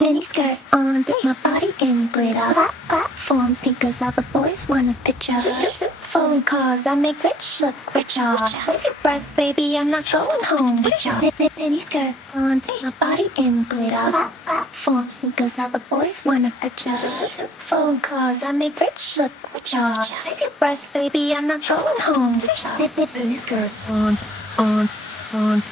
Mini skirt on, with my body in glitter. Platform sneakers, all the boys want a picture. Phone calls, I make rich look richer. Save your breath, baby, I'm not going home with ya. Mini skirt on, with my body in glitter. Platform sneakers, all the boys want a picture. Phone calls, I make rich look richer. Save your breath, baby, I'm not going home with ya. Mini skirt on, on, on,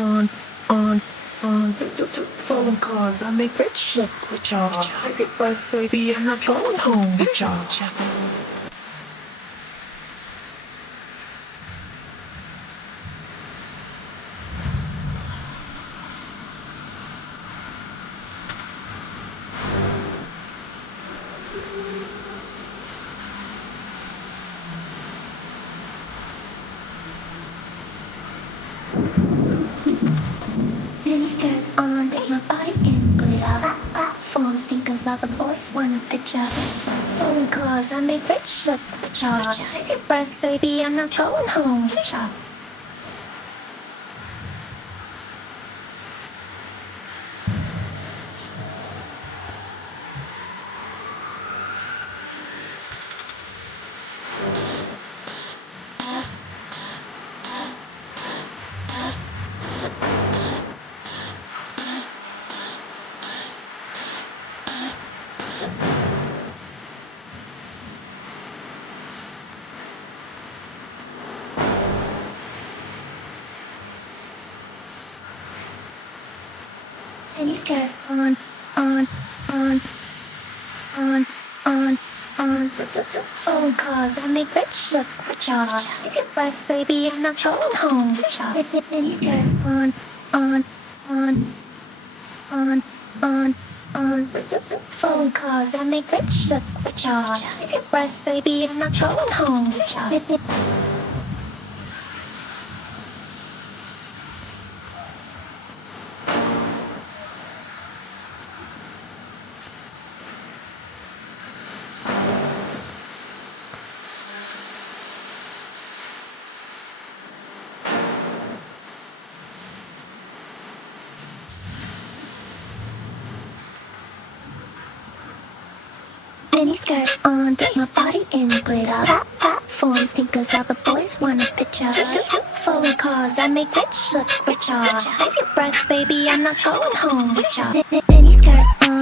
on, on. Phone calls, I make rich look with y'all. Second bus, baby, I'm not going home with y'all. Mini skirt on, take my body in glitter. Platform sneakers, all the boys want a picture. Phone calls, I make rich look with y'all. Second bus, baby, I'm not going home with y'all. Mini skirt on, on, on, on, on, on. Phone calls, I make rich look with y'all. Second bus, baby, I'm not going home with y'all. Mini skirt on, on, on, on, on. Phone calls, I make rich look with y'all. Second bus, baby, I'm not going home with y'all. Mini skirt on, take my body in glitter. Platform sneakers, all the boys want a picture. Phone calls, I make rich look richer. Save your breath, baby, I'm not going home with ya. Mini skirt on.